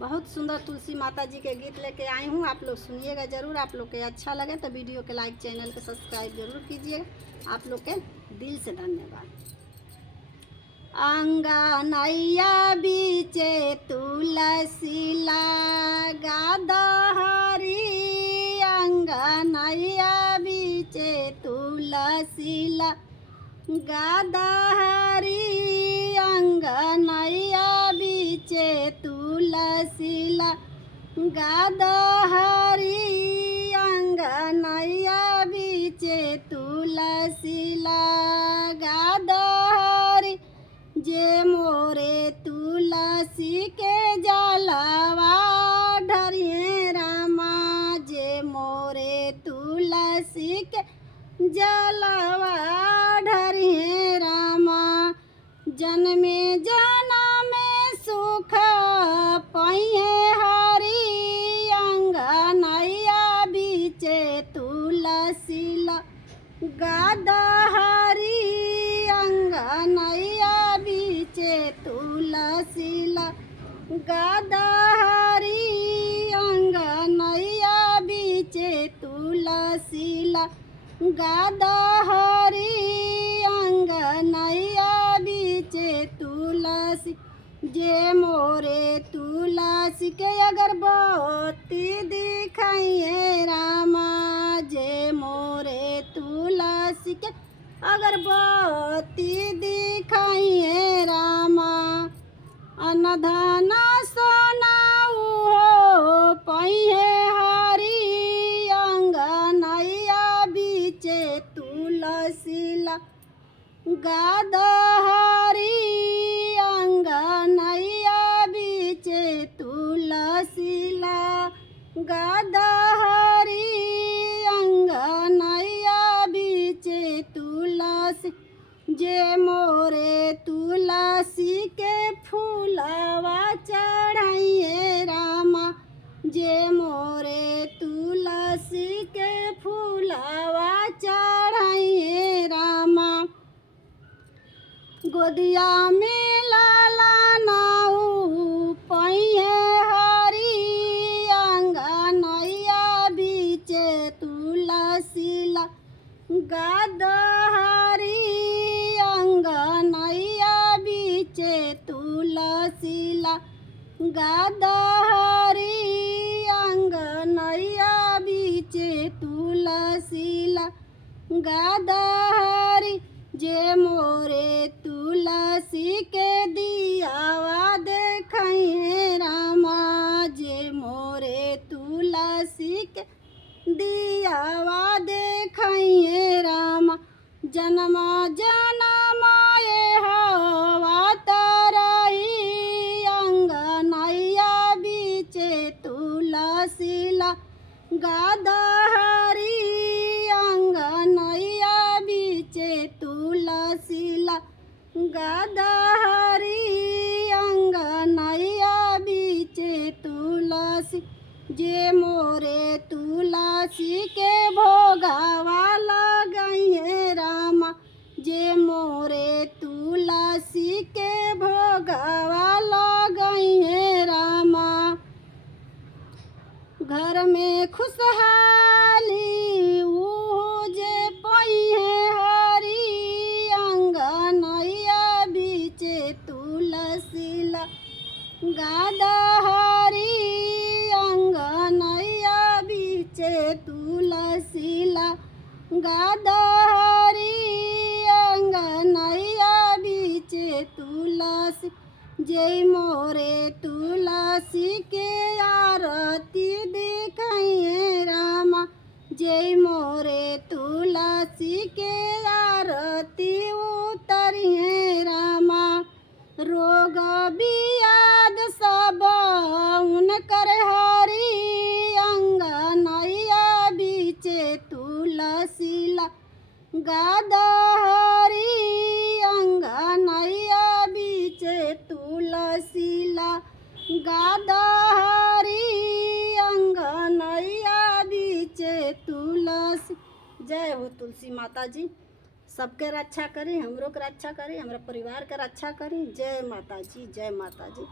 बहुत सुंदर तुलसी माता जी के गीत लेके आई हूँ। आप लोग सुनिएगा ज़रूर। आप लोग के अच्छा लगे तो वीडियो के लाइक, चैनल के सब्सक्राइब जरूर कीजिए। आप लोग के दिल से धन्यवाद। अंगनैया बीचे तुलसी लगा दहरी, अंगनैया बीचे तुलसी लगा दहरी, अंगनैया बीचे तुलसी लगा दहरी, अंगनैया बीचे तुलसी लगा दहरी, जे मोरे तुलसी के जलवा ढरिए रामा, जे मोरे तुलसी के जलवा ढरिए रामा, जन्मे जनमे सुख पइहे हरि, अंगनैया बीचे तुलसी लगा दहरी, अंगनैया बीचे तुलसी लगा दहरी, अंगनैया बीचे तुलसी लगा दहरी, अंगनैया बीचे तुलसी, जे मोरे तुलसी के अगरबत्ती दिखाइए रामा, जे मोरे तुलसी के अगरबत्ती दिखाइए रामा, अनधन सोना हो पइहे हरि, अंगनैया बीचे तुलसी लगा दहरी, अंगनैया बीचे तुलसी लगा दहरी, अंगनैया बीचे तुलसी, जे मोरे तुलसी के फूलवा चढ़ाइए रामा, जे मोरे तुलसी के फूलवा चढ़ाइए रामा, गोदिया में लाला नाऊ पइहे हरि, अंगनैया बीचे तुलसी लगा दहरी, अंगनैया बीचे तुलसी लगा दहरी, अंगनैया बीचे तुलसी लगा दहरी, जे मोरे तुलसी के दियावा देखइए रामा, जे मोरे तुलसी के दियावा देखइए रामा, जन्म जन्म ये हवा तरई, अंगनैया बीचे तुलसी लगा दहरी, अंगनैया बीचे तुलसी लगा दहरी, अंगनैया बीचे तुलसी, जे मोरे तुलसी के भोगावा लगाइए रामा, जे मोरे तुलसी के भोगावा लगाइए रामा, घर में खुशहाली जे पइहे हरि, अंगनैया बीचे तुलसी लगा दहरी, अंगनैया बीचे तुलसी लगा दहरी, अंगनैया बीचे तुलसी, जय मोरे तुलसी के आरती दिखाइए रामा, जय मोरे तुलसी के आरती उतरिए रामा, रोग बियाद सब उनकर हरि, अंगनैया बीचे तुलसी लगा दहरी, अंगनैया बीचे तुलसी लगा दहरी, अंगनैया बीचे तुलसी। जय हो तुलसी माता जी। सबके रक्षा करी, हमरो के रक्षा करी, हमारे परिवार के रक्षा करी। जय माता जी, जय माता जी।